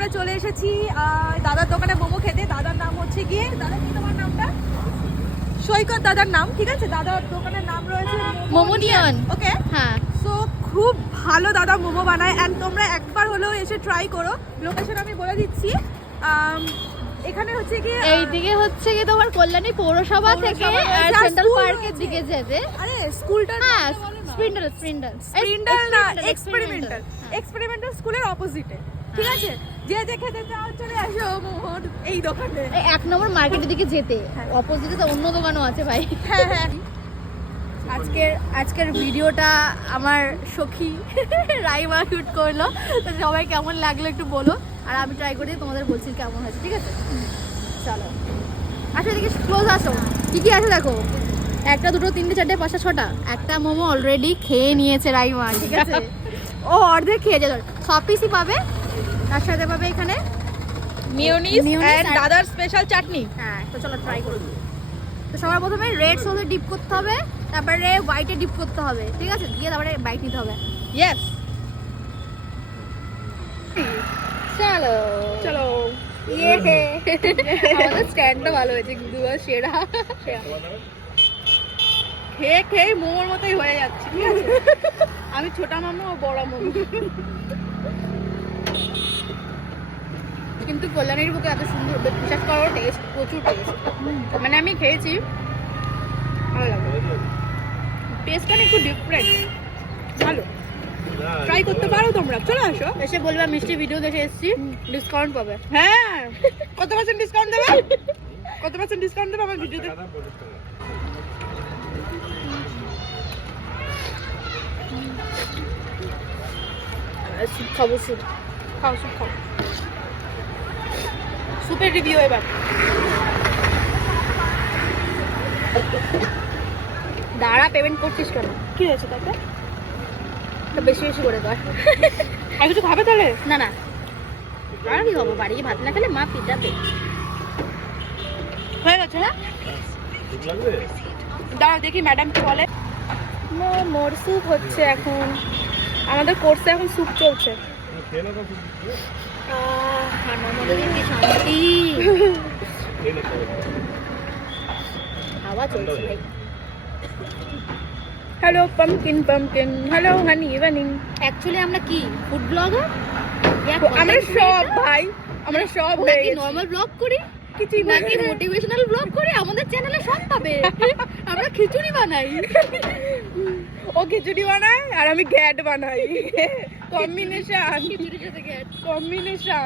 আমরা চলে এসেছি দাদার দোকানে মোমো খেতে। দাদার নাম হচ্ছে গিয়ে, দাদা কি তোমার নামটা? সৈকত দাদার নাম, ঠিক আছে। দাদার দোকানের নাম রয়েছে মোমোনিয়ন। ওকে, হ্যাঁ। সো খুব ভালো দাদা মোমো বানায়, অ্যান্ড তোমরা একবার হলেও এসে ট্রাই করো। লোকেশন আমি বলে দিচ্ছি, এখানে হচ্ছে কি এইদিকে হচ্ছে কি তোমার কল্যাণী পৌরসভা থেকে আর সেন্ট্রাল পার্কের দিকে যেতে। আরে স্কুলটা হ্যাঁ, স্প্রিন্টার না, এক্সপেরিমেন্টাল স্কুলের অপোজিটে, ঠিক আছে। যে যে খেতে চাও চলে আসো মোমোর এই দোকানে। 1 নম্বর মার্কেটের দিকে যেতে অপোজিটে তো অন্য দোকানও আছে ভাই। হ্যাঁ হ্যাঁ। আজকের ভিডিওটা আমার সখী রাইমা শুট করলো, তো সবাই কেমন লাগলো একটু বলো, আর আমি ট্রাই করে তোমাদের বলছি কেমন হয়েছে, ঠিক আছে। চলো আচ্ছা, এদিকে ক্লোজ আসো। কি কি আছে দেখো, 1 2 3 4 5 6টা। একটা মোমো অলরেডি খেয়ে নিয়েছে রাইমা, ঠিক আছে। ও অর্ধেক খেয়ে যাবে, সব পিসই পাবে। তার সাথে পাবে এখানে মিয়োনিজ Mayonnaise এন্ড দাদার স্পেশাল চাটনি। হ্যাঁ, তো চলো ট্রাই করব। তো সবার প্রথমে রেড সসে ডিপ করতে হবে, তারপরে হোয়াইটে ডিপ করতে হবে, ঠিক আছে। দিয়ে তারপরে বাইট নিতে হবে। ইয়েস, চলো চলো। ইয়ে আমাদের স্ট্যান্ডটা ভালো হয়েছে কিন্তু সেরা। খেয়ে খেয়ে মোমোর মতোই হয়ে যাচ্ছে, ঠিক আছে। আমি ছোটা মোমো ও বড় মোমো। কিন্তু কল্যাণীর বুকে এত সুন্দর বিশ্বাস করো, টেস্ট প্রচুর টেস্ট। মানে আমি খেয়েছি, ভালো লাগে। টেস্টটা একটু ডিফারেন্ট, ভালো। ট্রাই করতে পারো তোমরা, চলে আসো। এসে বলবা মিষ্টি ভিডিও দেখে এসেছি, ডিসকাউন্ট পাবে। হ্যাঁ, কত পার্সেন্ট ডিসকাউন্ট দেবে? কত পার্সেন্ট ডিসকাউন্ট দেবে আমার ভিডিওতে? স্যুপ খাবো, স্যুপ খাও, সব খাও। সুপের রিভিউ এবার। দাঁড়া, পেমেন্ট করছিস কেন? কি হয়েছে তাতে? তো বেশি বেশি করে কর। আর কিছু খাবে তাহলে? না না, আর কি খাবো, বাড়ি গিয়ে ভাত না খেলে মা পিটাবে। হয়ে গেছে, হ্যাঁ। দাঁড়া দেখি ম্যাডাম কি বলে। মোর স্যুপ হচ্ছে এখন, আমাদের কোর্সে এখন স্যুপ চলছে। ঠান্ডার মধ্যে দিয়ে কি শান্তি, হাওয়া চলছে ভাই। হ্যালো পামকিন পামকিন, হ্যালো হানি বানি। অ্যাকচুয়ালি আমরা কি ফুড ব্লগার? আমরা সব ভাই, আমরা সব হয়ে নাকি গেছি। নরমাল ব্লগ করি, কিছু নাকি মোটিভেশনাল ব্লগ করি? আমাদের চ্যানেলে সব পাবে। আমরা খিচুড়ি বানাই, ও খিচুড়ি বানায় আর আমি গ্যাট বানাই। কম্বিনেশন, খিচুড়ির সাথে গ্যাস। কম্বিনেশন।